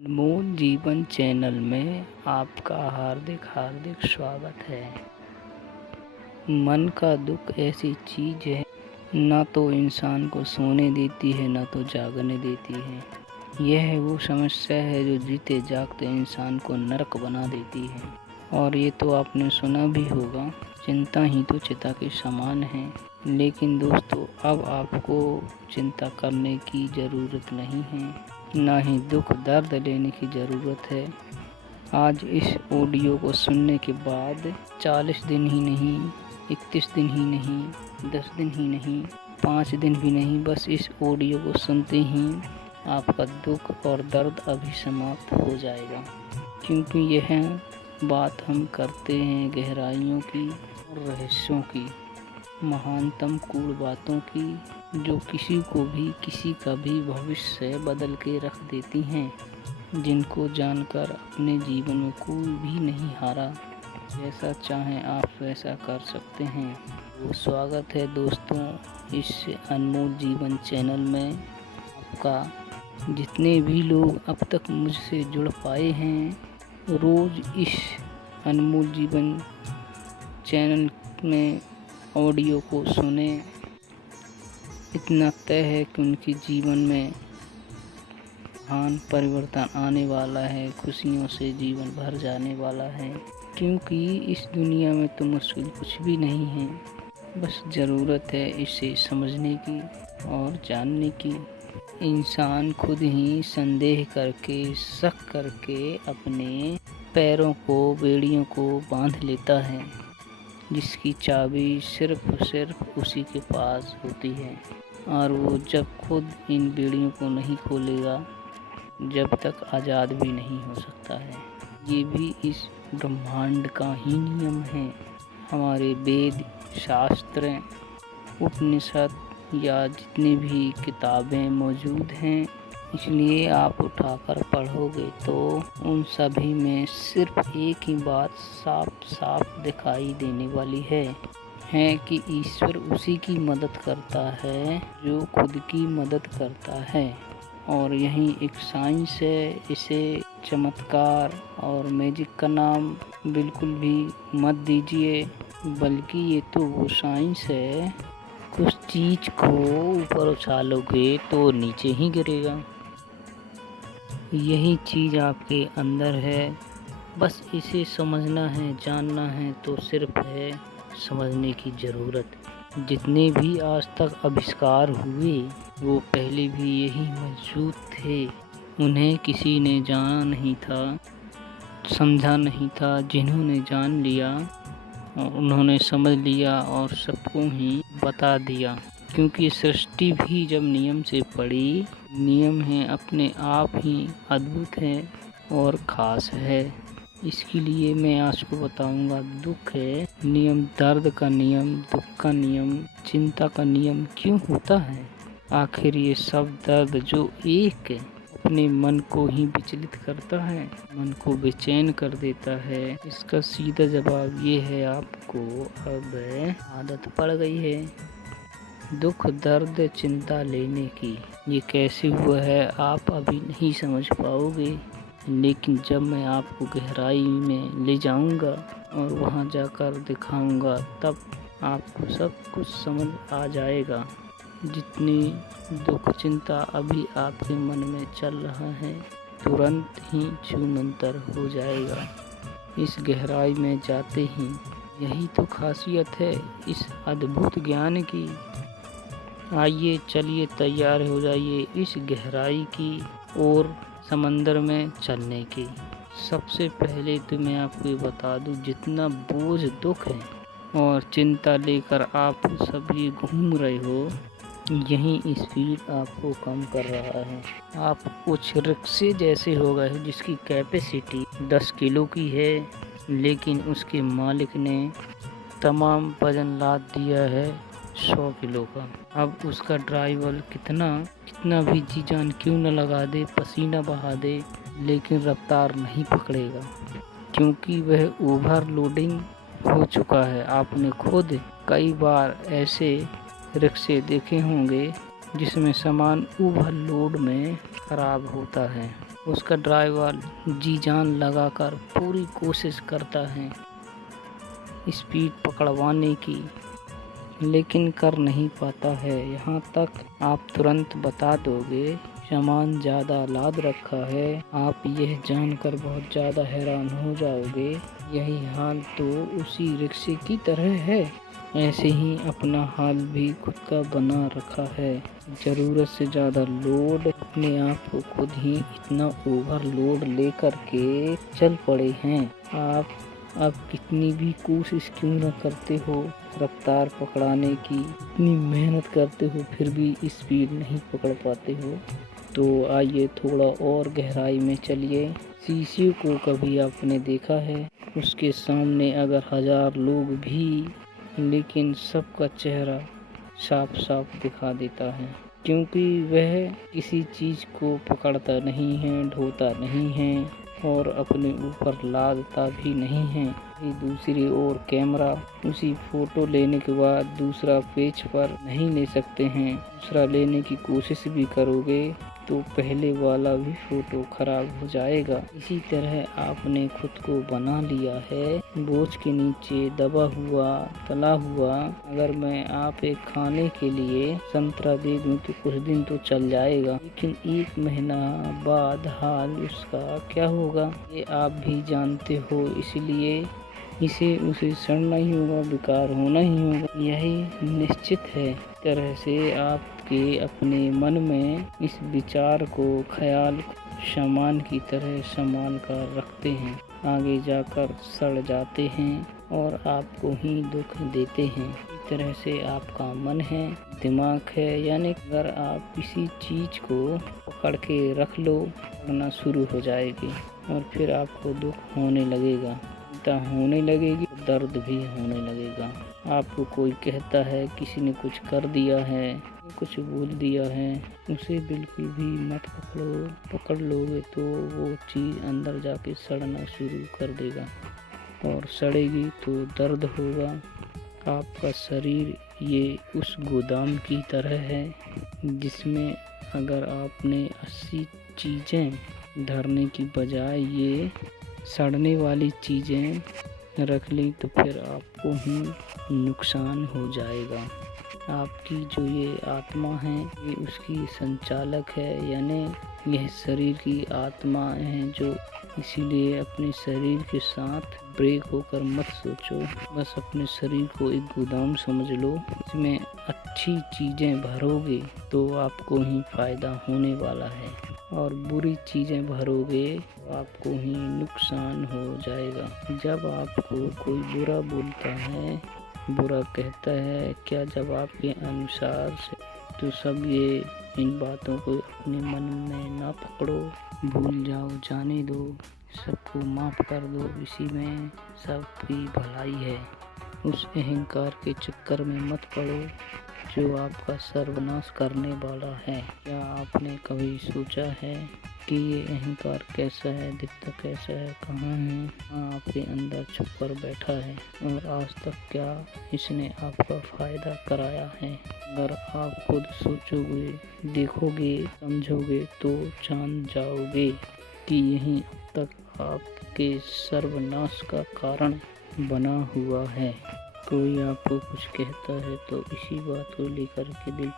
अनमोल जीवन चैनल में आपका हार्दिक स्वागत है। मन का दुख ऐसी चीज़ है, ना तो इंसान को सोने देती है ना तो जागने देती है। यह वो समस्या है जो जीते जागते इंसान को नरक बना देती है। और ये तो आपने सुना भी होगा, चिंता ही तो चिता के समान है। लेकिन दोस्तों, अब आपको चिंता करने की ज़रूरत नहीं है, ना ही दुख दर्द लेने की ज़रूरत है। आज इस ऑडियो को सुनने के बाद 40 दिन ही नहीं, 31 दिन ही नहीं, 10 दिन ही नहीं, 5 दिन भी नहीं, बस इस ऑडियो को सुनते ही आपका दुख और दर्द अभी समाप्त हो जाएगा। क्योंकि यह बात हम करते हैं गहराइयों की और रहस्यों की, महानतम कूड़ बातों की, जो किसी को भी किसी का भी भविष्य बदल के रख देती हैं, जिनको जानकर अपने जीवन में कोई भी नहीं हारा। जैसा चाहें आप वैसा कर सकते हैं। तो स्वागत है दोस्तों इस अनमोल जीवन चैनल में आपका। जितने भी लोग अब तक मुझसे जुड़ पाए हैं, रोज़ इस अनमोल जीवन चैनल में ऑडियो को सुने। इतना तय है कि उनके जीवन में महान परिवर्तन आने वाला है, खुशियों से जीवन भर जाने वाला है। क्योंकि इस दुनिया में तो मुश्किल कुछ भी नहीं है, बस ज़रूरत है इसे समझने की और जानने की। इंसान खुद ही संदेह करके, शक करके अपने पैरों को, बेड़ियों को बांध लेता है, जिसकी चाबी सिर्फ उसी के पास होती है। और वो जब खुद इन बेड़ियों को नहीं खोलेगा, जब तक आज़ाद भी नहीं हो सकता है। ये भी इस ब्रह्मांड का ही नियम है। हमारे वेद, शास्त्र, उपनिषद या जितनी भी किताबें मौजूद हैं, इसलिए आप उठाकर पढ़ोगे तो उन सभी में सिर्फ एक ही बात साफ दिखाई देने वाली है कि ईश्वर उसी की मदद करता है जो खुद की मदद करता है। और यही एक साइंस है। इसे चमत्कार और मैजिक का नाम बिल्कुल भी मत दीजिए, बल्कि ये तो वो साइंस है, कुछ चीज़ को ऊपर उछालोगे तो नीचे ही गिरेगा। यही चीज़ आपके अंदर है, बस इसे समझना है, जानना है, तो सिर्फ है समझने की ज़रूरत। जितने भी आज तक आविष्कार हुए वो पहले भी यही मौजूद थे। उन्हें किसी ने जाना नहीं था, समझा नहीं था। जिन्होंने जान लिया और उन्होंने समझ लिया और सबको ही बता दिया। क्योंकि सृष्टि भी जब नियम से पड़ी, नियम है अपने आप ही अद्भुत है और ख़ास है। इसके लिए मैं आज को बताऊंगा दुख है नियम, दर्द का नियम, दुख का नियम, चिंता का नियम क्यों होता है। आखिर ये सब दर्द जो एक अपने मन को ही विचलित करता है, मन को बेचैन कर देता है, इसका सीधा जवाब ये है आपको अब आदत पड़ गई है दुख, दर्द, चिंता लेने की। ये कैसे हुआ है आप अभी नहीं समझ पाओगे, लेकिन जब मैं आपको गहराई में ले जाऊंगा और वहां जाकर दिखाऊंगा, तब आपको सब कुछ समझ आ जाएगा। जितनी दुख, चिंता अभी आपके मन में चल रहा है, तुरंत ही छूमंतर हो जाएगा इस गहराई में जाते ही। यही तो खासियत है इस अद्भुत ज्ञान की। आइए, चलिए, तैयार हो जाइए इस गहराई की और समंदर में चलने की। सबसे पहले तो मैं आपको ये बता दूं, जितना बोझ, दुख है और चिंता लेकर आप सभी घूम रहे हो, यही स्पीड आपको कम कर रहा है। आप कुछ रिक्शे जैसे हो गए हो जिसकी कैपेसिटी 10 किलो की है, लेकिन उसके मालिक ने तमाम वजन लाद दिया है 100 किलो का। अब उसका ड्राइवर कितना भी जी जान क्यों न लगा दे, पसीना बहा दे, लेकिन रफ्तार नहीं पकड़ेगा, क्योंकि वह ओवरलोडिंग हो चुका है। आपने खुद कई बार ऐसे रिक्शे देखे होंगे जिसमें सामान ओवरलोड में खराब होता है। उसका ड्राइवर जी जान लगाकर पूरी कोशिश करता है स्पीड पकड़वाने की, लेकिन कर नहीं पाता है। यहाँ तक आप तुरंत बता दोगे सामान ज़्यादा लाद रखा है। आप यह जानकर बहुत ज़्यादा हैरान हो जाओगे। यही हाल तो उसी रिक्शे की तरह है। ऐसे ही अपना हाल भी खुद का बना रखा है। ज़रूरत से ज़्यादा लोड, अपने आप को खुद ही इतना ओवरलोड लेकर के चल पड़े हैं। आप कितनी भी कोशिश क्यों न करते हो रफ्तार पकड़ाने की, इतनी मेहनत करते हो, फिर भी स्पीड नहीं पकड़ पाते हो। तो आइए थोड़ा और गहराई में चलिए। शीशे को कभी आपने देखा है? उसके सामने अगर 1000 लोग भी, लेकिन सबका चेहरा साफ साफ दिखा देता है, क्योंकि वह किसी चीज़ को पकड़ता नहीं है, ढोता नहीं है और अपने ऊपर लादता भी नहीं है। दूसरी ओर कैमरा, उसी फोटो लेने के बाद दूसरा पेज पर नहीं ले सकते हैं। दूसरा लेने की कोशिश भी करोगे तो पहले वाला भी फोटो खराब हो जाएगा। इसी तरह आपने खुद को बना लिया है बोझ के नीचे दबा हुआ, तला हुआ। अगर मैं आप एक खाने के लिए संतरा दे दूं तो कुछ दिन तो चल जाएगा, लेकिन 1 महीना बाद हाल उसका क्या होगा ये आप भी जानते हो। इसलिए इसे उसे सड़ना ही होगा, बेकार होना ही होगा, यही निश्चित है। तरह से आपके अपने मन में इस विचार को, ख्याल सामान की तरह संभाल कर रखते हैं, आगे जाकर सड़ जाते हैं और आपको ही दुख देते हैं। इस तरह से आपका मन है, दिमाग है, यानी अगर आप किसी चीज को पकड़ के रख लो, पकड़ना शुरू हो जाएगी और फिर आपको दुख होने लगेगा, होने लगेगी, दर्द भी होने लगेगा। आपको कोई कहता है, किसी ने कुछ कर दिया है, कुछ बोल दिया है, उसे बिल्कुल भी मत पकड़ो। पकड़ लोगे तो वो चीज़ अंदर जाके सड़ना शुरू कर देगा और सड़ेगी तो दर्द होगा। आपका शरीर ये उस गोदाम की तरह है जिसमें अगर आपने 80 चीज़ें धरने की बजाय ये सड़ने वाली चीज़ें रख ली तो फिर आपको ही नुकसान हो जाएगा। आपकी जो ये आत्मा है ये उसकी संचालक है, यानी यह शरीर की आत्मा है जो, इसीलिए अपने शरीर के साथ ब्रेक होकर मत सोचो। बस अपने शरीर को एक गोदाम समझ लो, इसमें अच्छी चीज़ें भरोगे तो आपको ही फायदा होने वाला है और बुरी चीज़ें भरोगे तो आपको ही नुकसान हो जाएगा। जब आपको कोई बुरा बोलता है, बुरा कहता है, क्या जब आपके अनुसार से, तो सब ये इन बातों को अपने मन में ना पकड़ो, भूल जाओ, जाने दो, सबको माफ़ कर दो। इसी में सबकी भलाई है। उस अहंकार के चक्कर में मत पड़ो जो आपका सर्वनाश करने वाला है। क्या आपने कभी सोचा है कि ये अहंकार कैसा है, दिखता कैसा है, कहाँ है? आपके अंदर छुप कर बैठा है और आज तक क्या इसने आपका फायदा कराया है? अगर आप खुद सोचोगे, देखोगे, समझोगे तो जान जाओगे कि यही अब तक आपके सर्वनाश का कारण बना हुआ है। कोई आपको कुछ कहता है तो इसी बात को लेकर के दिल